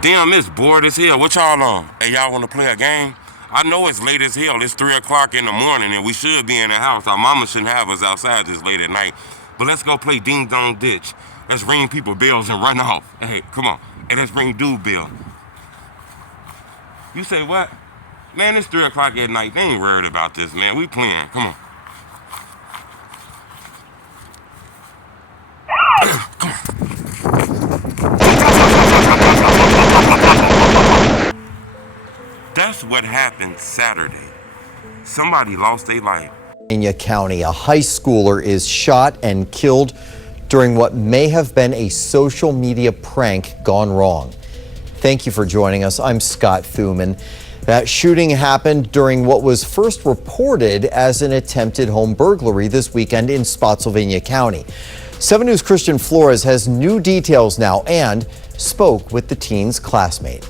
Damn, it's bored as hell. What y'all on? Hey, y'all want to play a game? I know it's late as hell. It's 3 o'clock in the morning, and we should be in the house. Our mama shouldn't have us outside this late at night. But let's go play Ding Dong Ditch. Let's ring people bells and run off. Hey, come on. Hey, let's ring dude bell. You say what? Man, it's 3 o'clock at night. They ain't worried about this, man. We playing. Come on. Come on. That's what happened Saturday. Somebody lost their life. In County, a high schooler is shot and killed during what may have been a social media prank gone wrong. Thank you for joining us. I'm Scott Thuman. That shooting happened during what was first reported as an attempted home burglary this weekend in Spotsylvania County. 7 News' Christian Flores has new details now and spoke with the teen's classmate.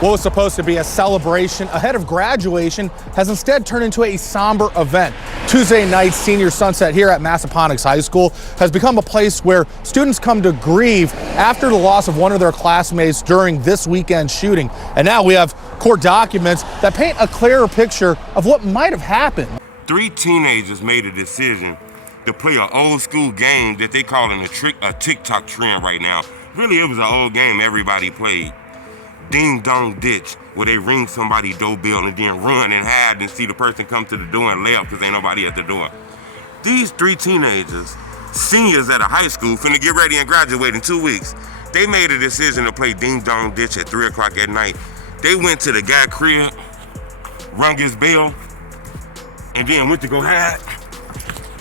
What was supposed to be a celebration ahead of graduation has instead turned into a somber event. Tuesday night's senior sunset here at Massaponax High School has become a place where students come to grieve after the loss of one of their classmates during this weekend shooting. And now we have court documents that paint a clearer picture of what might have happened. 3 teenagers made a decision to play an old school game that they calling a TikTok trend right now. Really, it was an old game everybody played. Ding Dong Ditch, where they ring somebody's doorbell and then run and hide and see the person come to the door and laugh because ain't nobody at the door. These 3 teenagers, seniors at a high school, finna get ready and graduate in 2 weeks. They made a decision to play Ding Dong Ditch at 3 o'clock at night. They went to the guy's crib, rung his bell, and then went to go hide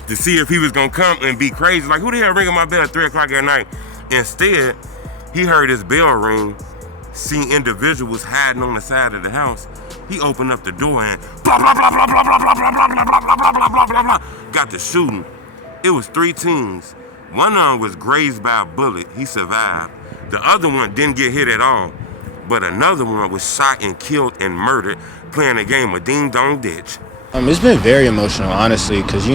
to see if he was gonna come and be crazy. Like, who the hell ringing my bell at 3 o'clock at night? Instead, he heard his bell ring, seen individuals hiding on the side of the house. He opened up the door and blah, blah, blah, blah, blah, blah, blah, blah, blah, blah, blah, blah, blah, blah, blah, blah, got to shooting. It was 3 teens. One of them was grazed by a bullet. He survived. The other one didn't get hit at all. But another one was shot and killed and murdered playing a game of Ding Dong Ditch. It's been very emotional, honestly, because,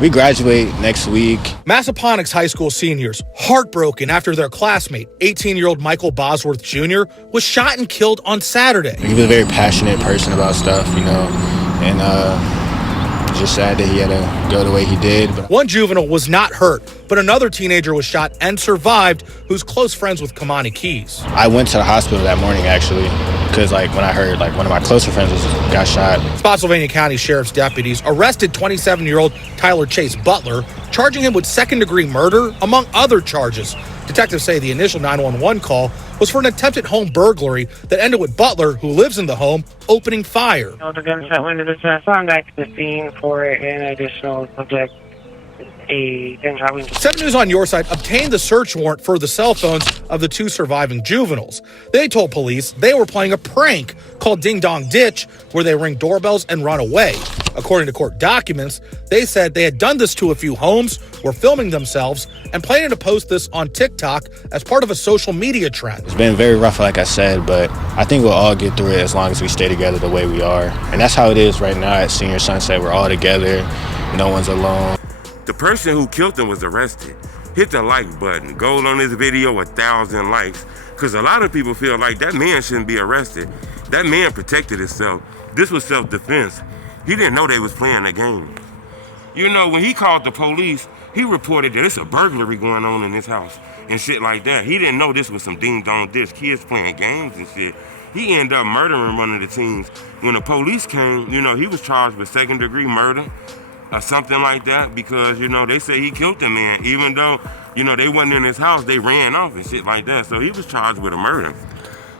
we graduate next week. Massaponax High School seniors heartbroken after their classmate, 18-year-old Michael Bosworth Jr., was shot and killed on Saturday. He was a very passionate person about stuff, and just sad that he had to go the way he did. But one juvenile was not hurt, but another teenager was shot and survived, who's close friends with Kamani Keys. I went to the hospital that morning, actually, because when I heard one of my closer friends got shot. Spotsylvania County Sheriff's deputies arrested 27-year-old Tyler Chase Butler, charging him with second-degree murder, among other charges. Detectives say the initial 911 call was for an attempted home burglary that ended with Butler, who lives in the home, opening fire. The gunshot went into the chest. I'm back to the scene for an additional subject. A gunshot wound. 7 News on your side obtained the search warrant for the cell phones of the 2 surviving juveniles. They told police they were playing a prank called Ding Dong Ditch, where they ring doorbells and run away. According to court documents, they said they had done this to a few homes, were filming themselves, and planning to post this on TikTok as part of a social media trend. It's been very rough, like I said, but I think we'll all get through it as long as we stay together the way we are. And that's how it is right now at Senior Sunset. We're all together. No one's alone. The person who killed him was arrested. Hit the like button. Goal on this video, 1,000 likes. Because a lot of people feel like that man shouldn't be arrested. That man protected himself. This was self-defense. He didn't know they was playing a game. When he called the police, he reported that it's a burglary going on in his house and shit like that. He didn't know this was some Ding Dong Ditch, kids playing games and shit. He ended up murdering one of the teens. When the police came, he was charged with second-degree murder or something like that because, they say he killed the man. Even though, they wasn't in his house, they ran off and shit like that. So he was charged with a murder.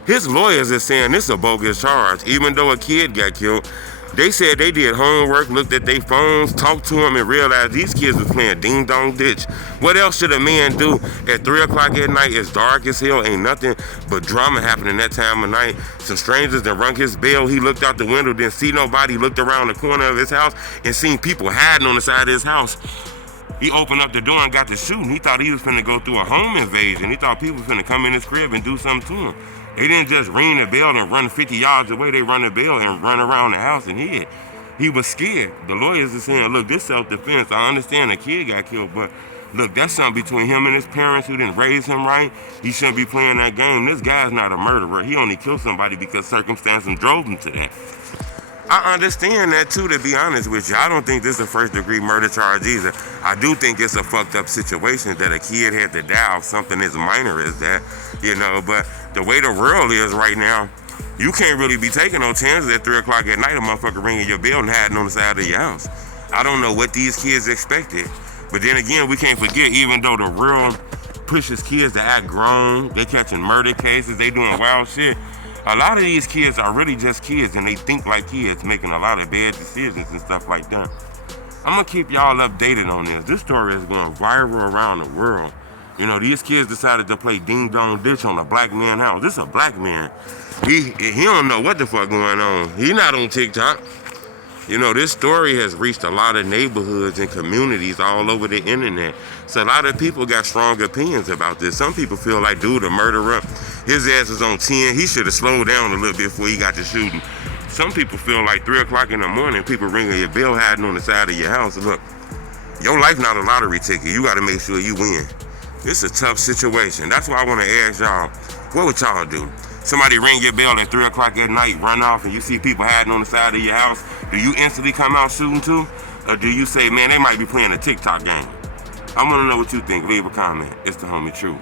His lawyers are saying this is a bogus charge, even though a kid got killed. They said they did homework, looked at their phones, talked to them, and realized these kids was playing Ding Dong Ditch. What else should a man do at 3 o'clock at night? It's dark as hell, ain't nothing but drama happening that time of night. Some strangers that rung his bell. He looked out the window, didn't see nobody, looked around the corner of his house and seen people hiding on the side of his house. He opened up the door and got to shooting. He thought he was finna go through a home invasion. He thought people was finna come in his crib and do something to him. They didn't just ring the bell and run 50 yards away. They run the bell and run around the house and hid. He was scared. The lawyers are saying, look, this self-defense. I understand the kid got killed, but Look, that's something between him and his parents who didn't raise him right. He shouldn't be playing that game. This guy's not a murderer. He only killed somebody because circumstances drove him to that. I understand that too, to be honest with you. I don't think this is a first-degree murder charge either. I do think it's a fucked up situation that a kid had to die of something as minor as that, you know. But the way the world is right now, you can't really be taking no chances at 3 o'clock at night, a motherfucker ringing your bell and hiding on the side of your house. I don't know what these kids expected. But then again, we can't forget, even though the world pushes kids to act grown, they catching murder cases, they doing wild shit. A lot of these kids are really just kids, and they think like kids, making a lot of bad decisions and stuff like that. I'm gonna keep y'all updated on this. This story is going viral around the world. You know, these kids decided to play ding dong ditch on a black man's house. This is a black man. He don't know what the fuck going on. He not on TikTok. You know, this story has reached a lot of neighborhoods and communities all over the internet. So a lot of people got strong opinions about this. Some people feel like, dude, a murderer. His ass is on 10. He should have slowed down a little bit before he got to shooting. Some people feel like 3 o'clock in the morning, people ringing your bell hiding on the side of your house. Look, your life not a lottery ticket. You got to make sure you win. It's a tough situation. That's why I want to ask y'all, what would y'all do? Somebody ring your bell at 3 o'clock at night, run off, and you see people hiding on the side of your house. Do you instantly come out shooting too? Or do you say, man, they might be playing a TikTok game? I want to know what you think. Leave a comment. It's the homie Truth.